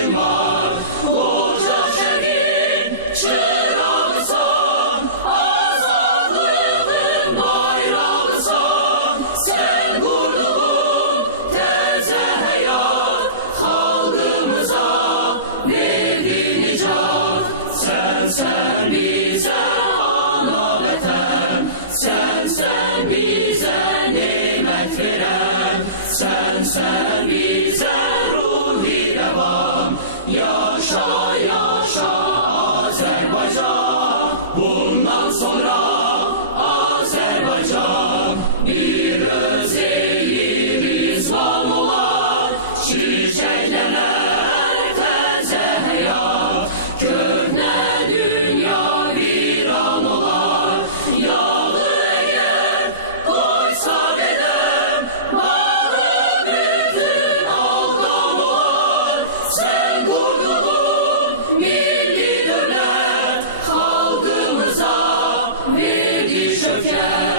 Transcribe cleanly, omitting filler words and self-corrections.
işim var. Koca şehrin çırağısan, azadlığın bayrağısan. Sen kurduğun teze hayat, halkımıza verdin nicat. Sen bize ana vatan, sen bize nimet veren. Sen bize ruhi devam. Yaşa yaşa Azerbaycan. Bundan sonra Azerbaycan bir özeyir rizvan olar. Çiçeklenir teze hayat, köhne dünya viran olar. Yağı eğer koysa dedem, bağı bütün aldan olar. Sen kurduğun milli devlet, halkımıza verdi şöker.